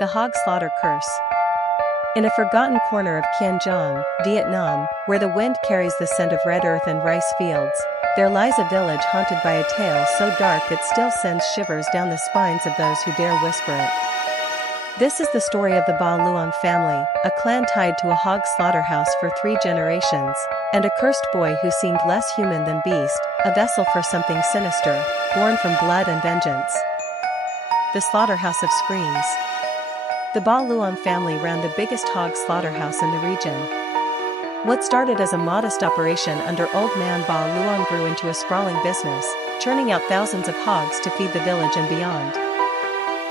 The Hog Slaughter Curse. In a forgotten corner ofIen Giang, Vietnam, where the wind carries the scent of red earth and rice fields, there lies a village haunted by a tale so dark it still sends shivers down the spines of those who dare whisper it. This is the story of the Ba Luong family, a clan tied to a hog slaughterhouse for 3 generations, and a cursed boy who seemed less human than beast, a vessel for something sinister, born from blood and vengeance. The Slaughterhouse of Screams. The Ba Luong family ran the biggest hog slaughterhouse in the region. What started as a modest operation under Old Man Ba Luong grew into a sprawling business, churning out thousands of hogs to feed the village and beyond.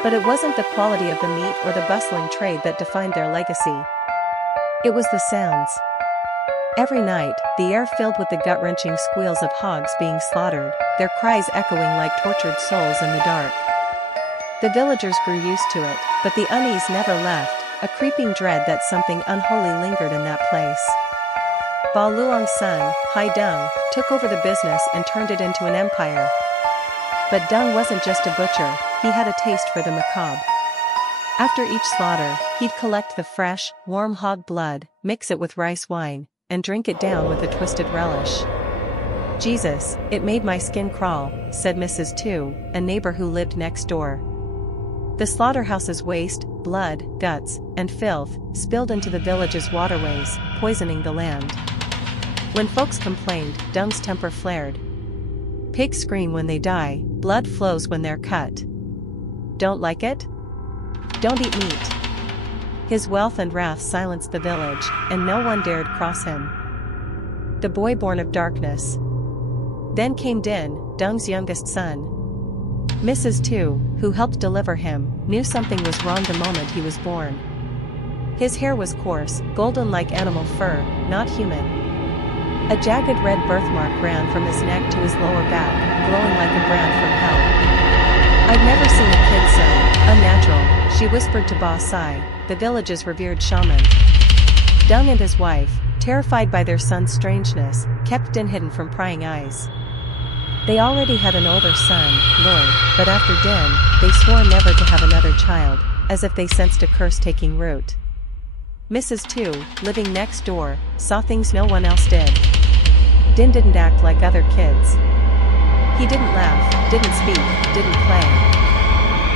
But it wasn't the quality of the meat or the bustling trade that defined their legacy. It was the sounds. Every night, the air filled with the gut-wrenching squeals of hogs being slaughtered, their cries echoing like tortured souls in the dark. The villagers grew used to it, but the unease never left, a creeping dread that something unholy lingered in that place. Ba Luong's son, Hai Dung, took over the business and turned it into an empire. But Dung wasn't just a butcher, he had a taste for the macabre. After each slaughter, he'd collect the fresh, warm hog blood, mix it with rice wine, and drink it down with a twisted relish. "Jesus, it made my skin crawl," said Mrs. Tu, a neighbor who lived next door. The slaughterhouse's waste, blood, guts, and filth spilled into the village's waterways, poisoning the land. When folks complained, Dung's temper flared. "Pigs scream when they die, blood flows when they're cut. Don't like it? Don't eat meat." His wealth and wrath silenced the village, and no one dared cross him. The boy born of darkness. Then came Din, Dung's youngest son. Mrs. Tu, who helped deliver him, knew something was wrong the moment he was born. His hair was coarse, golden like animal fur, not human. A jagged red birthmark ran from his neck to his lower back, glowing like a brand from hell. "I've never seen a kid so unnatural," she whispered to Ba Sai, the village's revered shaman. Dung and his wife, terrified by their son's strangeness, kept Din hidden from prying eyes. They already had an older son, Loi, but after Din, they swore never to have another child, as if they sensed a curse taking root. Mrs. Tu, living next door, saw things no one else did. Din didn't act like other kids. He didn't laugh, didn't speak, didn't play.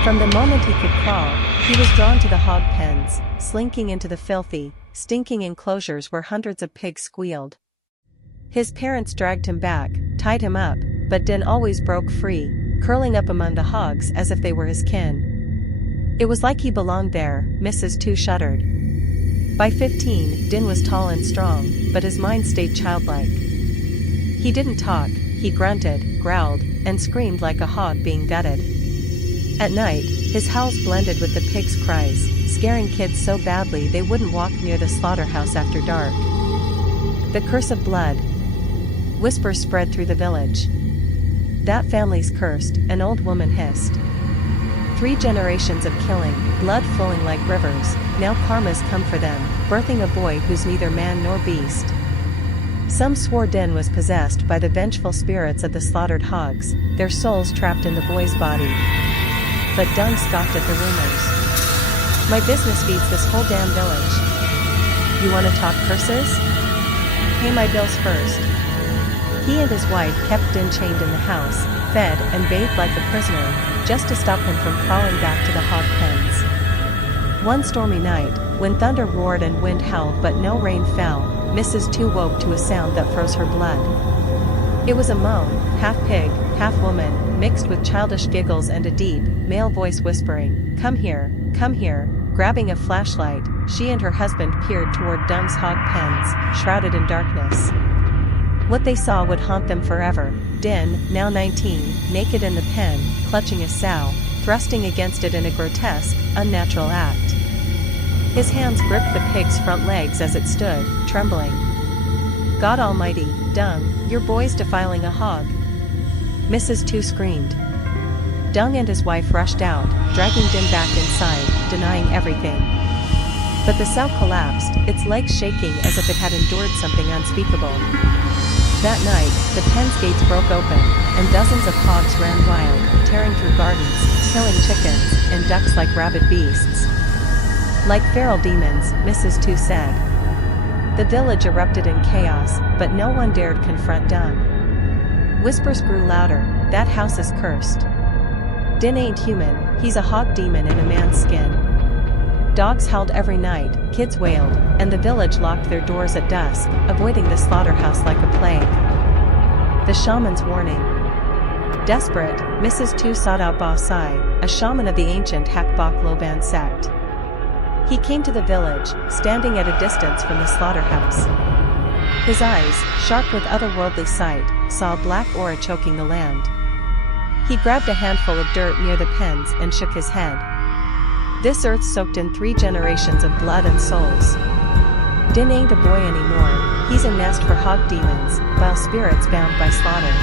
From the moment he could crawl, he was drawn to the hog pens, slinking into the filthy, stinking enclosures where hundreds of pigs squealed. His parents dragged him back, tied him up, but Din always broke free, curling up among the hogs as if they were his kin. It was like he belonged there, Mrs. Tu shuddered. By 15, Din was tall and strong, but his mind stayed childlike. He didn't talk, he grunted, growled, and screamed like a hog being gutted. At night, his howls blended with the pigs' cries, scaring kids so badly they wouldn't walk near the slaughterhouse after dark. The curse of blood. Whispers spread through the village. "That family's cursed," an old woman hissed. 3 generations of killing, blood flowing like rivers, now karma's come for them, birthing a boy who's neither man nor beast. Some swore Din was possessed by the vengeful spirits of the slaughtered hogs, their souls trapped in the boy's body. But Dung scoffed at the rumors. "My business feeds this whole damn village. You wanna talk curses? Pay my bills first." He and his wife kept Din chained in the house, fed and bathed like a prisoner, just to stop him from crawling back to the hog pens. One stormy night, when thunder roared and wind howled but no rain fell, Mrs. Tu woke to a sound that froze her blood. It was a moan, half pig, half woman, mixed with childish giggles and a deep, male voice whispering, come here, come here." Grabbing a flashlight, she and her husband peered toward Dung's hog pens, shrouded in darkness. What they saw would haunt them forever. Din, now 19, naked in the pen, clutching a sow, thrusting against it in a grotesque, unnatural act. His hands gripped the pig's front legs as it stood, trembling. "God almighty, Dung, your boy's defiling a hog." Mrs. Tu screamed. Dung and his wife rushed out, dragging Din back inside, denying everything. But the sow collapsed, its legs shaking as if it had endured something unspeakable. That night, the pen's gates broke open, and dozens of hogs ran wild, tearing through gardens, killing chickens and ducks like rabid beasts. Like feral demons, Mrs. Tu said. The village erupted in chaos, but no one dared confront Dung. Whispers grew louder, that house is cursed. Din ain't human, he's a hog demon in a man's skin. Dogs howled every night, kids wailed, and the village locked their doors at dusk, avoiding the slaughterhouse like a plague. The shaman's warning. Desperate, Mrs. Tu sought out Ba Sai, a shaman of the ancient Hakbok Loban sect. He came to the village, standing at a distance from the slaughterhouse. His eyes, sharp with otherworldly sight, saw a black aura choking the land. He grabbed a handful of dirt near the pens and shook his head. This earth soaked in 3 generations of blood and souls. Din ain't a boy anymore, he's a nest for hog demons, vile spirits bound by slaughter.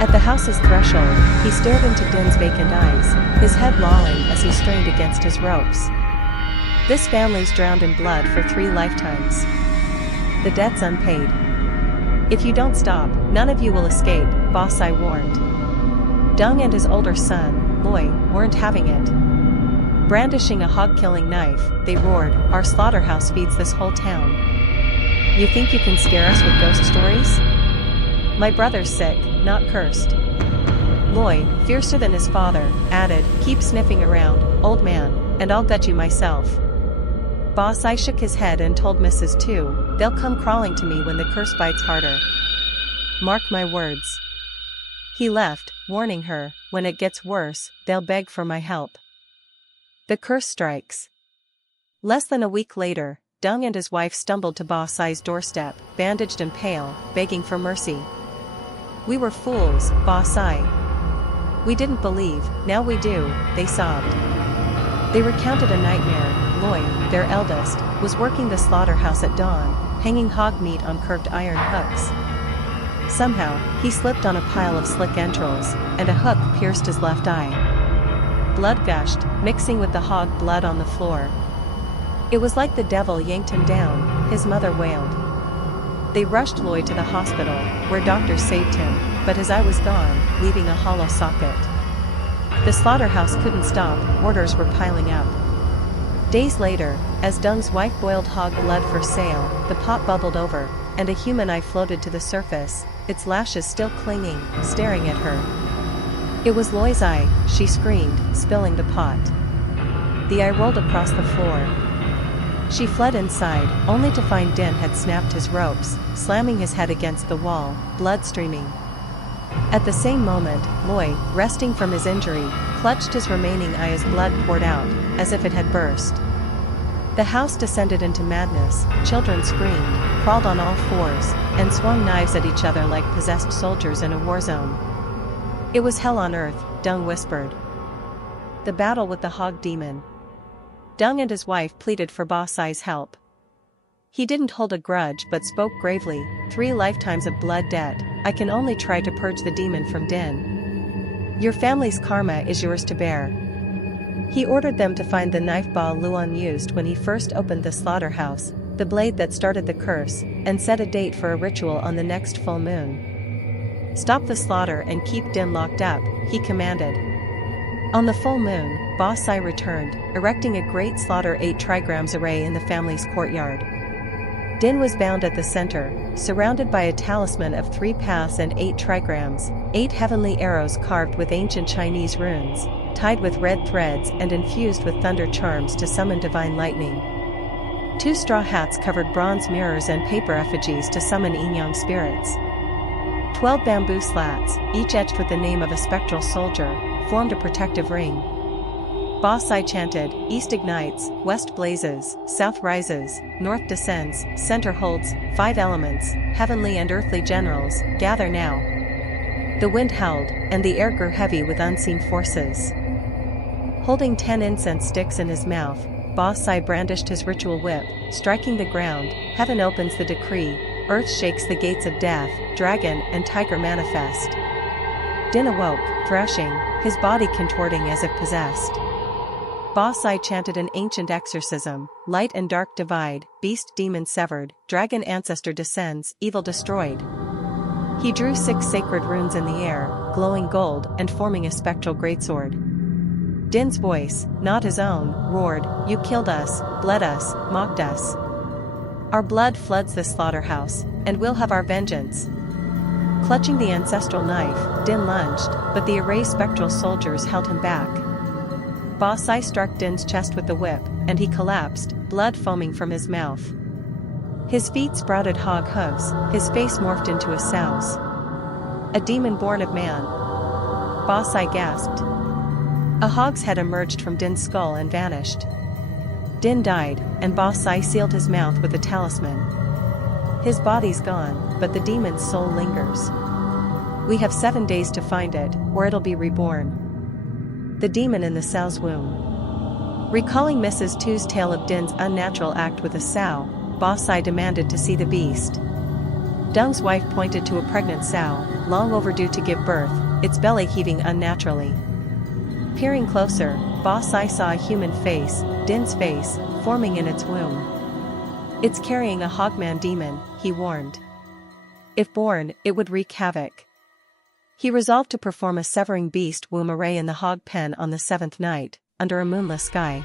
At the house's threshold, he stared into Din's vacant eyes, his head lolling as he strained against his ropes. This family's drowned in blood for 3 lifetimes. The debt's unpaid. If you don't stop, none of you will escape, Ba Sai warned. Dung and his older son, Loi, weren't having it. Brandishing a hog-killing knife, they roared, our slaughterhouse feeds this whole town. You think you can scare us with ghost stories? My brother's sick, not cursed. Loi, fiercer than his father, added, keep sniffing around, old man, and I'll gut you myself. Ba Sai shook his head and told Mrs. Tu, they'll come crawling to me when the curse bites harder. Mark my words. He left, warning her, when it gets worse, they'll beg for my help. The curse strikes. Less than a week later, Dung and his wife stumbled to Ba Sai's doorstep, bandaged and pale, begging for mercy. We were fools, Ba Sai. We didn't believe, now we do, they sobbed. They recounted a nightmare. Loi, their eldest, was working the slaughterhouse at dawn, hanging hog meat on curved iron hooks. Somehow, he slipped on a pile of slick entrails, and a hook pierced his left eye. Blood gushed, mixing with the hog blood on the floor. It was like the devil yanked him down, his mother wailed. They rushed Loi to the hospital, where doctors saved him, but his eye was gone, leaving a hollow socket. The slaughterhouse couldn't stop, orders were piling up. Days later, as Dung's wife boiled hog blood for sale, the pot bubbled over, and a human eye floated to the surface, its lashes still clinging, staring at her. It was Loi's eye, she screamed, spilling the pot. The eye rolled across the floor. She fled inside, only to find Din had snapped his ropes, slamming his head against the wall, blood streaming. At the same moment, Loi, resting from his injury, clutched his remaining eye as blood poured out, as if it had burst. The house descended into madness, children screamed, crawled on all fours, and swung knives at each other like possessed soldiers in a war zone. It was hell on earth, Dung whispered. The battle with the hog demon. Dung and his wife pleaded for Ba Sai's help. He didn't hold a grudge but spoke gravely, 3 lifetimes of blood debt, I can only try to purge the demon from Din. Your family's karma is yours to bear. He ordered them to find the knife Ba Luan used when he first opened the slaughterhouse, the blade that started the curse, and set a date for a ritual on the next full moon. Stop the slaughter and keep Din locked up, he commanded. On the full moon, Ba Sai returned, erecting a great slaughter 8 trigrams array in the family's courtyard. Din was bound at the center, surrounded by a talisman of 3 paths and 8 trigrams, 8 heavenly arrows carved with ancient Chinese runes, tied with red threads and infused with thunder charms to summon divine lightning. 2 straw hats covered bronze mirrors and paper effigies to summon yin-yang spirits. 12 bamboo slats, each etched with the name of a spectral soldier, formed a protective ring. Ba Sai chanted, East ignites, West blazes, South rises, North descends, Center holds, 5 elements, heavenly and earthly generals, gather now. The wind howled, and the air grew heavy with unseen forces. Holding 10 incense sticks in his mouth, Ba Sai brandished his ritual whip, striking the ground, heaven opens the decree, earth shakes the gates of death, dragon and tiger manifest. Din awoke, thrashing, his body contorting as if possessed. Ba Sai chanted an ancient exorcism, light and dark divide, beast demon severed, dragon ancestor descends, evil destroyed. He drew 6 sacred runes in the air, glowing gold and forming a spectral greatsword. Din's voice, not his own, roared, "You killed us, bled us, mocked us. Our blood floods this slaughterhouse, and we'll have our vengeance." Clutching the ancestral knife, Din lunged, but the array spectral soldiers held him back. Ba Sai struck Din's chest with the whip, and he collapsed, blood foaming from his mouth. His feet sprouted hog hooves, his face morphed into a sow's. "A demon born of man." Ba Sai gasped. A hog's head emerged from Din's skull and vanished. Din died, and Ba Sai sealed his mouth with a talisman. His body's gone, but the demon's soul lingers. "We have 7 days to find it, or it'll be reborn." The demon in the sow's womb. Recalling Mrs. Tu's tale of Din's unnatural act with a sow, Ba Sai demanded to see the beast. Dung's wife pointed to a pregnant sow, long overdue to give birth, its belly heaving unnaturally. Peering closer, Ba Sai saw a human face, Din's face, forming in its womb. "It's carrying a hogman demon," he warned. If born, it would wreak havoc. He resolved to perform a severing beast womb array in the hog pen on the 7th night, under a moonless sky.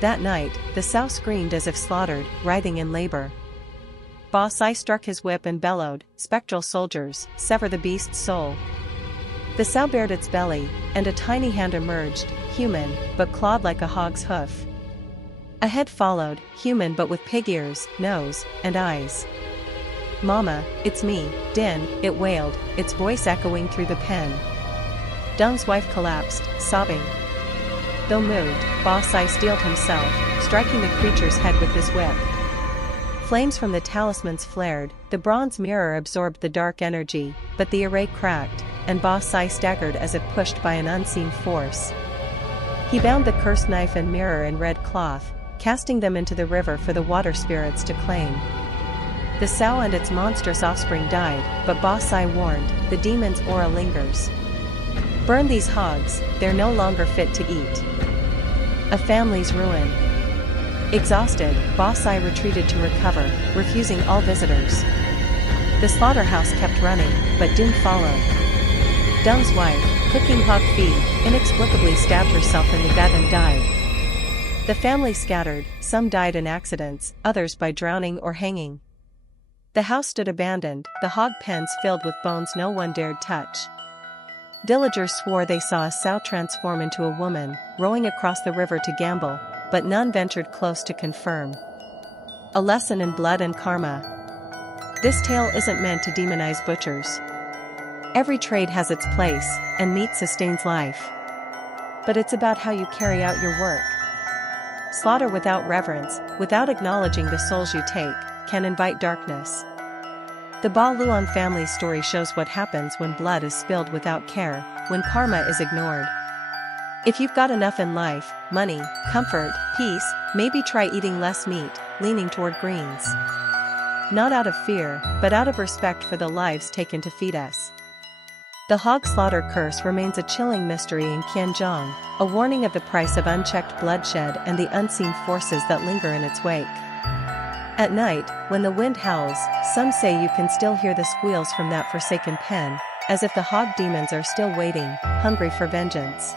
That night, the sow screamed as if slaughtered, writhing in labor. Ba Sai struck his whip and bellowed, "Spectral soldiers, sever the beast's soul." The sow bared its belly, and a tiny hand emerged, human, but clawed like a hog's hoof. A head followed, human but with pig ears, nose, and eyes. "Mama, it's me, Din," it wailed, its voice echoing through the pen. Dung's wife collapsed, sobbing. Though moved, Ba Sai steeled himself, striking the creature's head with his whip. Flames from the talismans flared, the bronze mirror absorbed the dark energy, but the array cracked, and Ba Sai staggered as if pushed by an unseen force. He bound the cursed knife and mirror in red cloth, casting them into the river for the water spirits to claim. The sow and its monstrous offspring died, but Ba Sai warned, "The demon's aura lingers. Burn these hogs, they're no longer fit to eat." A family's ruin. Exhausted, Ba Sai retreated to recover, refusing all visitors. The slaughterhouse kept running, but Din followed. Dung's wife, cooking hog feed, inexplicably stabbed herself in the gut and died. The family scattered, some died in accidents, others by drowning or hanging. The house stood abandoned, the hog pens filled with bones no one dared touch. Villagers swore they saw a sow transform into a woman, rowing across the river to gamble, but none ventured close to confirm. A lesson in blood and karma. This tale isn't meant to demonize butchers. Every trade has its place, and meat sustains life. But it's about how you carry out your work. Slaughter without reverence, without acknowledging the souls you take, can invite darkness. The Ba Luan family story shows what happens when blood is spilled without care, when karma is ignored. If you've got enough in life, money, comfort, peace, maybe try eating less meat, leaning toward greens. Not out of fear, but out of respect for the lives taken to feed us. The Hog Slaughter Curse remains a chilling mystery in Qianzhong, a warning of the price of unchecked bloodshed and the unseen forces that linger in its wake. At night, when the wind howls, some say you can still hear the squeals from that forsaken pen, as if the hog demons are still waiting, hungry for vengeance.